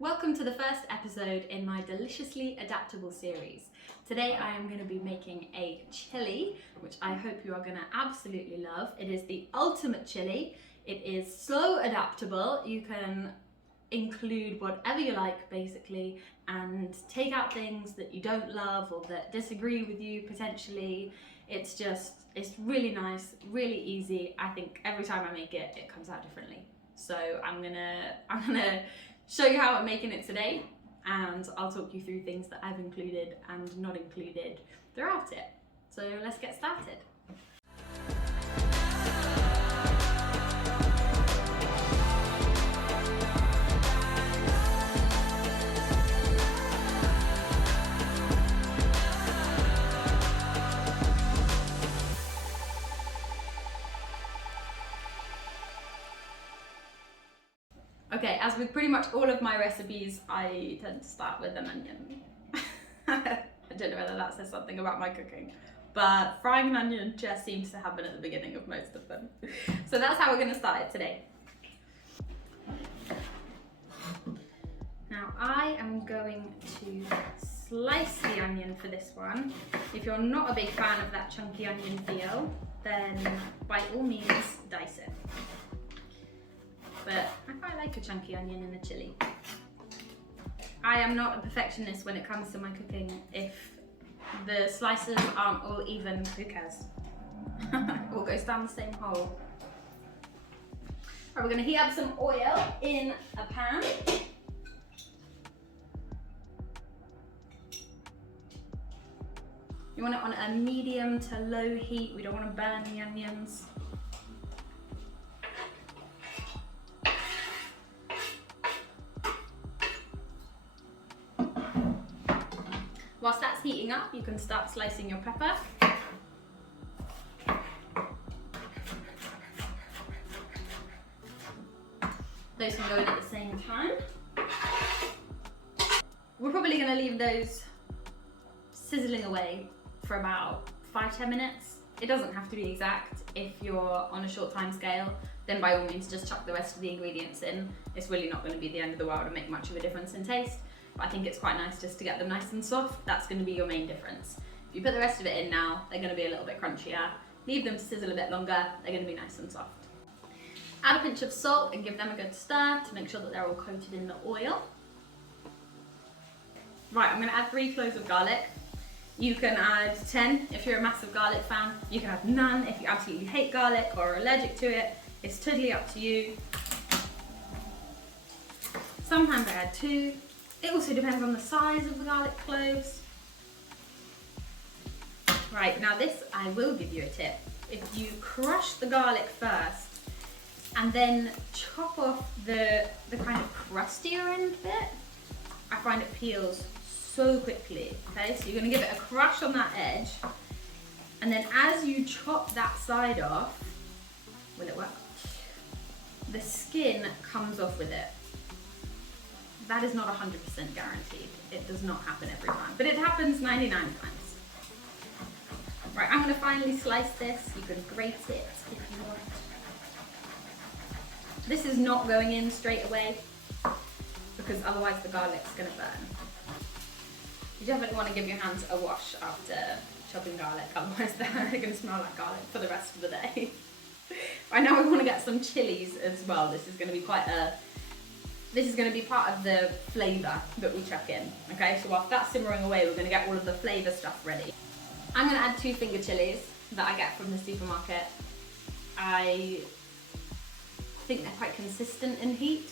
Welcome to the first episode in my deliciously adaptable series. Today I am going to be making a chili, which I hope you are going to absolutely love. It is the ultimate chili. It is so adaptable. You can include whatever you like basically and take out things that you don't love or that disagree with you potentially. It's really nice, really easy. I think every time I make it, it comes out differently. So I'm gonna show you how I'm making it today, and I'll talk you through things that I've included and not included throughout it. So let's get started. Okay, as with pretty much all of my recipes, I tend to start with an onion. I don't know whether that says something about my cooking, but frying an onion just seems to happen at the beginning of most of them. So that's how we're going to start it today. Now I am going to slice the onion for this one. If you're not a big fan of that chunky onion feel, then by all means dice it. But I quite like a chunky onion in a chili. I am not a perfectionist when it comes to my cooking. If the slices aren't all even, who cares? It all goes down the same hole. Right, we're gonna heat up some oil in a pan. You want it on a medium to low heat. We don't want to burn the onions. Whilst that's heating up, you can start slicing your pepper. Those can go in at the same time. We're probably going to leave those sizzling away for about 5-10 minutes. It doesn't have to be exact. If you're on a short time scale, then by all means just chuck the rest of the ingredients in. It's really not going to be the end of the world and make much of a difference in taste. I think it's quite nice just to get them nice and soft. That's going to be your main difference. If you put the rest of it in now, they're going to be a little bit crunchier. Leave them to sizzle a bit longer, they're going to be nice and soft. Add a pinch of salt and give them a good stir to make sure that they're all coated in the oil. Right, I'm going to add 3 cloves of garlic. You can add 10 if you're a massive garlic fan. You can add none if you absolutely hate garlic or are allergic to it. It's totally up to you. Sometimes I add 2. It also depends on the size of the garlic cloves. Right, now this, I will give you a tip. If you crush the garlic first and then chop off the kind of crustier end bit, I find it peels so quickly, okay? So you're gonna give it a crush on that edge, and then as you chop that side off, will it work? The skin comes off with it. That is not 100% guaranteed. It does not happen every time, but it happens 99 times. Right, I'm gonna finally slice this. You can grate it if you want. This is not going in straight away because otherwise the garlic's gonna burn. You definitely wanna give your hands a wash after chopping garlic, otherwise they're gonna smell like garlic for the rest of the day. Right, now we wanna get some chilies as well. This is gonna be part of the flavour that we chuck in. Okay, so whilst that's simmering away, we're going to get all of the flavour stuff ready. I'm going to add 2 finger chilies that I get from the supermarket. I think they're quite consistent in heat,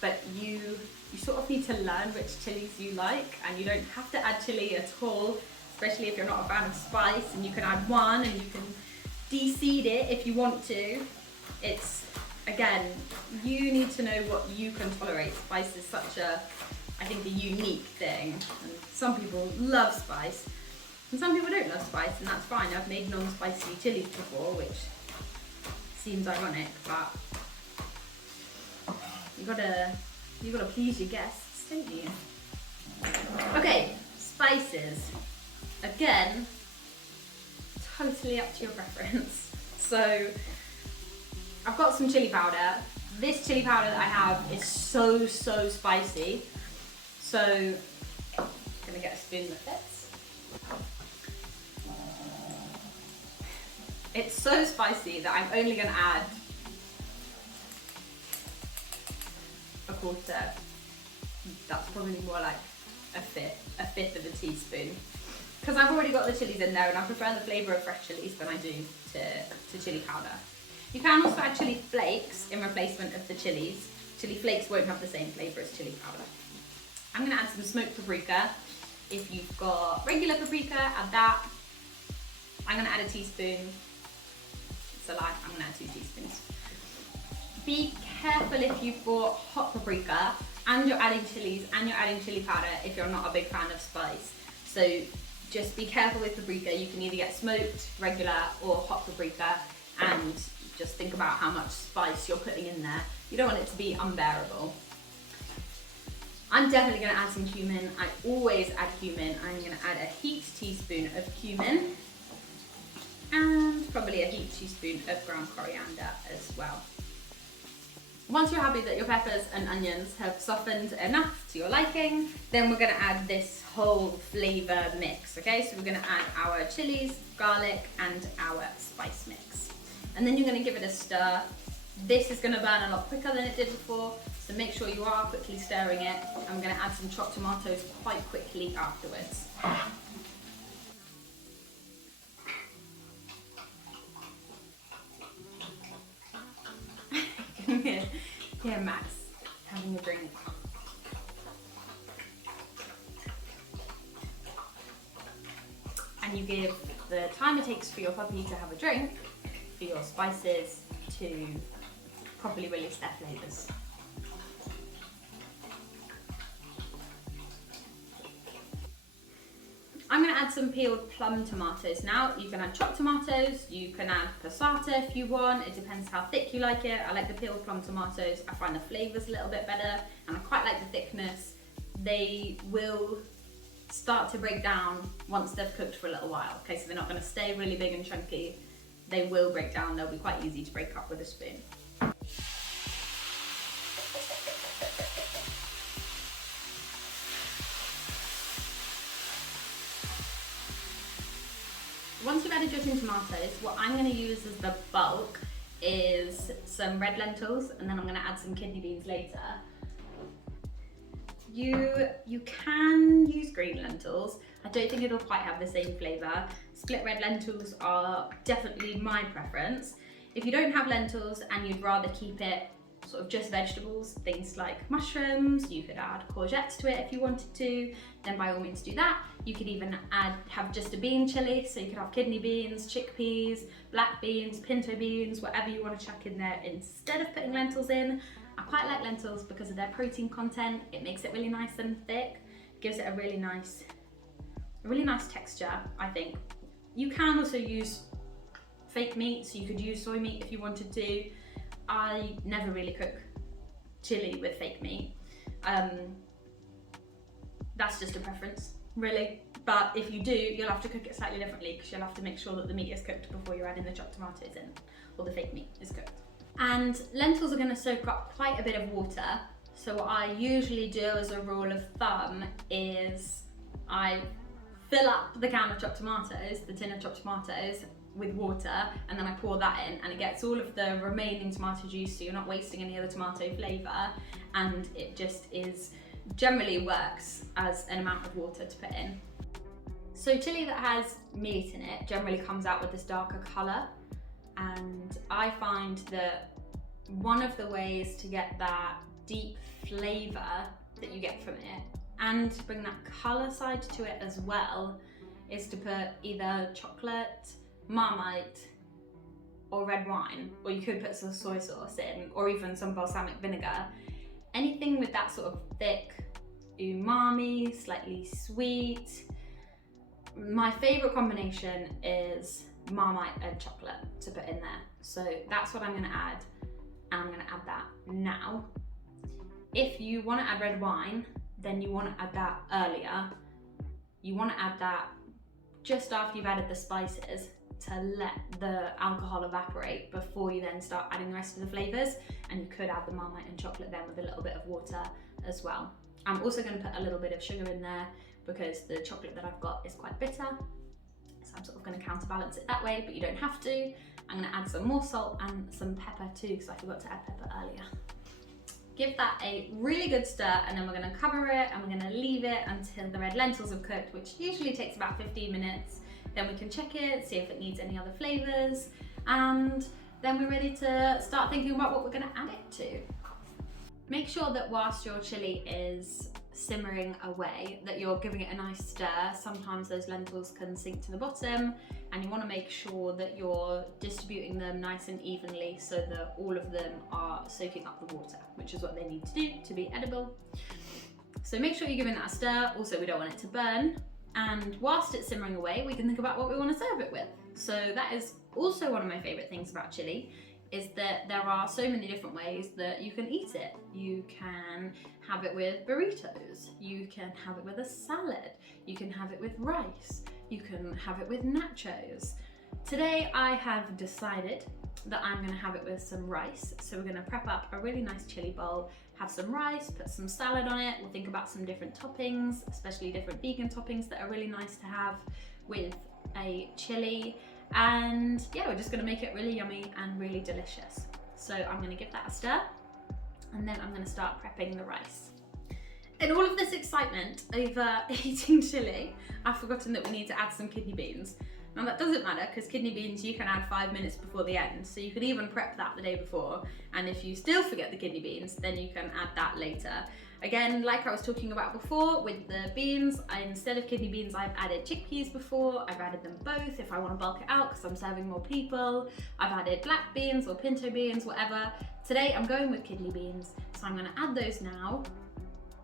but you sort of need to learn which chilies you like, and you don't have to add chili at all, especially if you're not a fan of spice, and you can add 1 and you can de-seed it if you want to. Again, you need to know what you can tolerate. Spice is such I think a unique thing. And some people love spice, and some people don't love spice, and that's fine. I've made non-spicy chilies before, which seems ironic, but you gotta please your guests, don't you? Okay, spices. Again, totally up to your preference. So I've got some chili powder. This chili powder that I have is so spicy. So I'm gonna get a spoon that fits. It's so spicy that I'm only gonna add a quarter. That's probably more like a fifth of a teaspoon. Because I've already got the chilies in there and I prefer the flavour of fresh chilies than I do to chili powder. You can also add chili flakes in replacement of the chilies. Chili flakes won't have the same flavour as chili powder. I'm going to add some smoked paprika. If you've got regular paprika, add that. I'm going to add a teaspoon. It's a lie, I'm going to add 2 teaspoons. Be careful if you've got hot paprika and you're adding chilies and you're adding chili powder if you're not a big fan of spice. So just be careful with paprika. You can either get smoked, regular or hot paprika, and just think about how much spice you're putting in there. You don't want it to be unbearable. I'm definitely going to add some cumin. I always add cumin. I'm going to add a heaped teaspoon of cumin and probably a heaped teaspoon of ground coriander as well. Once you're happy that your peppers and onions have softened enough to your liking, then we're going to add this whole flavour mix, okay? So we're going to add our chilies, garlic and our spice mix. And then you're going to give it a stir. This is going to burn a lot quicker than it did before, so make sure you are quickly stirring it. I'm going to add some chopped tomatoes quite quickly afterwards. Here, Max, having a drink. And you give the time it takes for your puppy to have a drink, for your spices to properly release their flavours. I'm going to add some peeled plum tomatoes now. You can add chopped tomatoes, you can add passata if you want. It depends how thick you like it. I like the peeled plum tomatoes. I find the flavours a little bit better and I quite like the thickness. They will start to break down once they've cooked for a little while. Okay, so they're not going to stay really big and chunky. They will break down. They'll be quite easy to break up with a spoon. Once you've added your 2 tomatoes, what I'm going to use as the bulk is some red lentils, and then I'm going to add some kidney beans later. You can use green lentils. I don't think it'll quite have the same flavour. Split red lentils are definitely my preference. If you don't have lentils and you'd rather keep it sort of just vegetables, things like mushrooms, you could add courgettes to it if you wanted to, then by all means do that. You could even have just a bean chili, so you could have kidney beans, chickpeas, black beans, pinto beans, whatever you want to chuck in there instead of putting lentils in. I quite like lentils because of their protein content. It makes it really nice and thick, gives it a really nice texture, I think. You can also use fake meat, so you could use soy meat if you wanted to. I never really cook chili with fake meat. That's just a preference, really. But if you do, you'll have to cook it slightly differently because you'll have to make sure that the meat is cooked before you're adding the chopped tomatoes in, or the fake meat is cooked. And lentils are going to soak up quite a bit of water. So what I usually do as a rule of thumb is I fill up the can of chopped tomatoes, the tin of chopped tomatoes, with water, and then I pour that in, and it gets all of the remaining tomato juice, so you're not wasting any of the tomato flavour, and it just generally works as an amount of water to put in. So chili that has meat in it generally comes out with this darker colour, and I find that one of the ways to get that deep flavour that you get from it and to bring that colour side to it as well is to put either chocolate, Marmite or red wine, or you could put some soy sauce in, or even some balsamic vinegar. Anything with that sort of thick umami, slightly sweet. My favourite combination is Marmite and chocolate to put in there. So that's what I'm going to add, and I'm going to add that now. If you want to add red wine, then you want to add that earlier. You want to add that just after you've added the spices, to let the alcohol evaporate before you then start adding the rest of the flavours, and you could add the Marmite and chocolate then with a little bit of water as well. I'm also going to put a little bit of sugar in there because the chocolate that I've got is quite bitter, so I'm sort of going to counterbalance it that way, but you don't have to. I'm going to add some more salt and some pepper too, because I forgot to add pepper earlier. Give that a really good stir, and then we're going to cover it and we're going to leave it until the red lentils have cooked, which usually takes about 15 minutes. Then we can check it, see if it needs any other flavours, and then we're ready to start thinking about what we're going to add it to. Make sure that whilst your chilli is simmering away, that you're giving it a nice stir. Sometimes those lentils can sink to the bottom, and you want to make sure that you're distributing them nice and evenly so that all of them are soaking up the water, which is what they need to do to be edible. So make sure you're giving that a stir. Also, we don't want it to burn. And whilst it's simmering away, we can think about what we want to serve it with. So that is also one of my favourite things about chilli, is that there are so many different ways that you can eat it. You can have it with burritos, you can have it with a salad, you can have it with rice, you can have it with nachos. Today I have decided that I'm going to have it with some rice. So we're going to prep up a really nice chilli bowl, have some rice, put some salad on it. We'll think about some different toppings, especially different vegan toppings that are really nice to have with a chilli. And yeah, we're just going to make it really yummy and really delicious. So I'm going to give that a stir, and then I'm going to start prepping the rice. In all of this excitement over eating chilli, I've forgotten that we need to add some kidney beans. Now that doesn't matter, because kidney beans you can add 5 minutes before the end, so you can even prep that the day before, and if you still forget the kidney beans, then you can add that later. Again, like I was talking about before with the beans, instead of kidney beans I've added chickpeas before. I've added them both if I want to bulk it out because I'm serving more people. I've added black beans or pinto beans, whatever. Today I'm going with kidney beans, so I'm going to add those now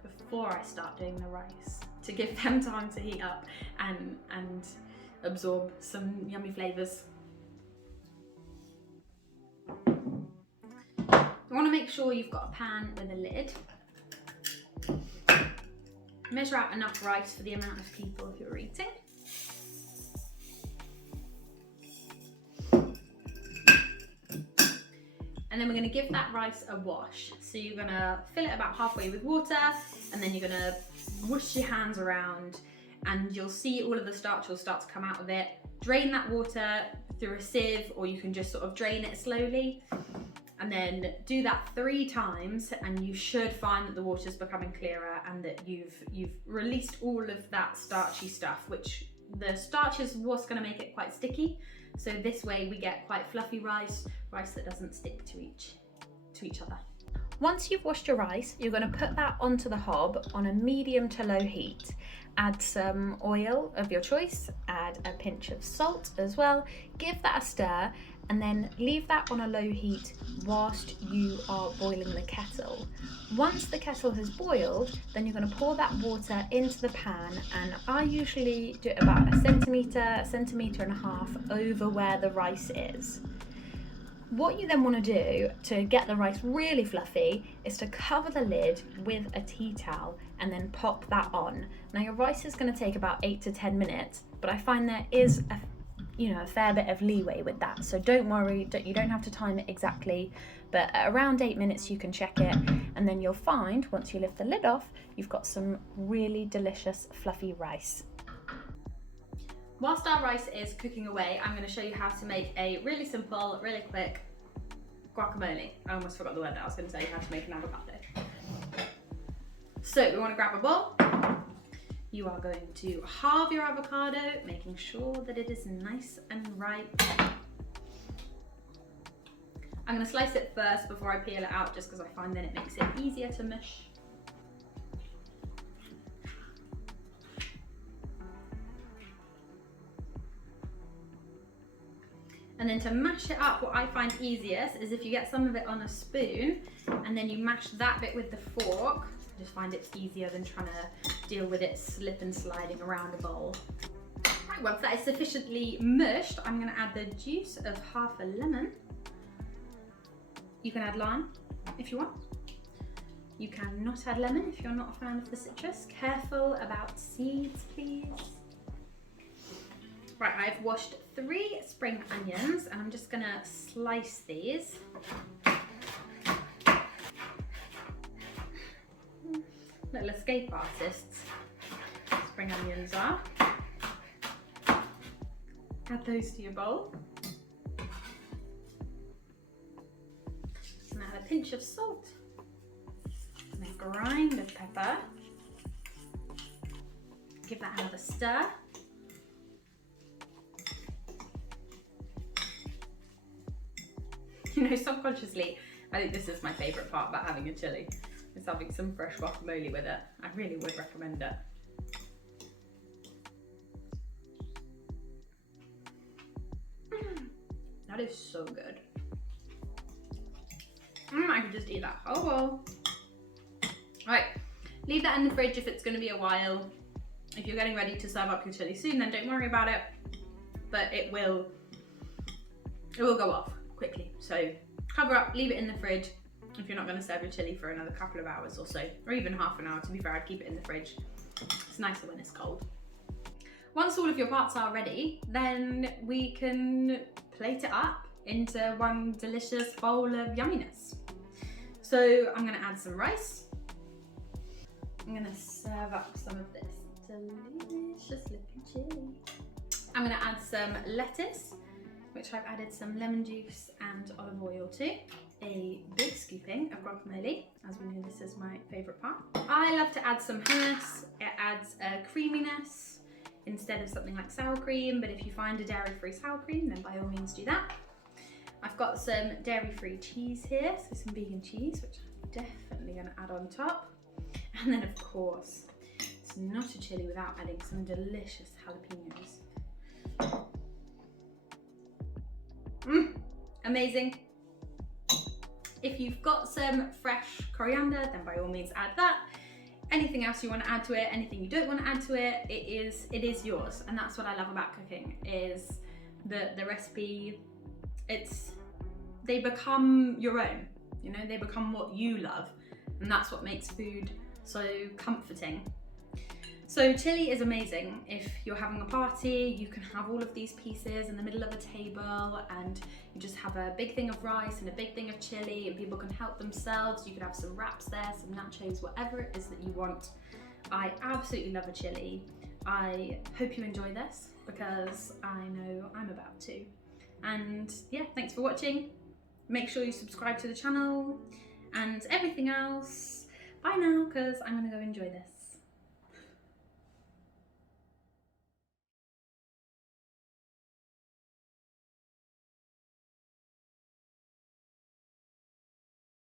before I start doing the rice, to give them time to heat up and absorb some yummy flavours. You want to make sure you've got a pan with a lid. Measure out enough rice for the amount of people who are eating. And then we're going to give that rice a wash. So you're going to fill it about halfway with water, and then you're going to whoosh your hands around, and you'll see all of the starch will start to come out of it. Drain that water through a sieve, or you can just sort of drain it slowly. And then do that 3 times, and you should find that the water's becoming clearer and that you've released all of that starchy stuff, which the starch is what's going to make it quite sticky. So this way we get quite fluffy rice that doesn't stick to each other. Once you've washed your rice, you're going to put that onto the hob on a medium to low heat. Add some oil of your choice, add a pinch of salt as well, give that a stir, and then leave that on a low heat whilst you are boiling the kettle. Once the kettle has boiled, then you're going to pour that water into the pan, and I usually do it about a centimetre and a half over where the rice is. What you then want to do to get the rice really fluffy is to cover the lid with a tea towel and then pop that on. Now your rice is going to take about 8 to 10 minutes, but I find there is a fair bit of leeway with that, so don't worry, you don't have to time it exactly, but at around 8 minutes you can check it, and then you'll find once you lift the lid off, you've got some really delicious fluffy rice. Whilst our rice is cooking away, I'm going to show you how to make a really simple, really quick guacamole. I almost forgot the word that I was going to tell you how to make an avocado. So we want to grab a bowl. You are going to halve your avocado, making sure that it is nice and ripe. I'm going to slice it first before I peel it out, just because I find that it makes it easier to mush. And then to mash it up, what I find easiest is if you get some of it on a spoon and then you mash that bit with the fork. I just find it's easier than trying to deal with it slip and sliding around a bowl. Right, once that is sufficiently mushed, I'm going to add the juice of half a lemon. You can add lime if you want. You can not add lemon if you're not a fan of the citrus. Careful about seeds, please. Right, I've washed 3 spring onions and I'm just gonna slice these. Little escape artists, spring onions are. Add those to your bowl. And add a pinch of salt. And a grind of pepper. Give that another stir. You know, subconsciously, I think this is my favourite part about having a chilli, is having some fresh guacamole with it. I really would recommend it. That is so good. I could just eat that whole bowl. Right, leave that in the fridge if it's going to be a while. If you're getting ready to serve up your chilli soon, then don't worry about it. But it will go off quickly. So cover up, leave it in the fridge if you're not going to serve your chilli for another couple of hours or so, or even half an hour. To be fair, I'd keep it in the fridge. It's nicer when it's cold. Once all of your parts are ready, then we can plate it up into one delicious bowl of yumminess. So I'm going to add some rice. I'm going to serve up some of this delicious looking chilli. I'm going to add some lettuce, which I've added some lemon juice and olive oil to. A big scooping of guacamole, as we know this is my favourite part. I love to add some hummus. It adds a creaminess instead of something like sour cream, but if you find a dairy-free sour cream, then by all means do that. I've got some dairy-free cheese here, so some vegan cheese, which I'm definitely going to add on top. And then of course, it's not a chilli without adding some delicious jalapenos. Amazing. If you've got some fresh coriander, then by all means add that. Anything else you want to add to it, anything you don't want to add to it, it is yours. And that's what I love about cooking, is the recipe, they become your own, you know, they become what you love. And that's what makes food so comforting. So chilli is amazing. If you're having a party, you can have all of these pieces in the middle of a table and you just have a big thing of rice and a big thing of chilli, and people can help themselves. You could have some wraps there, some nachos, whatever it is that you want. I absolutely love a chilli. I hope you enjoy this because I know I'm about to. And yeah, thanks for watching. Make sure you subscribe to the channel and everything else. Bye now, because I'm gonna go enjoy this.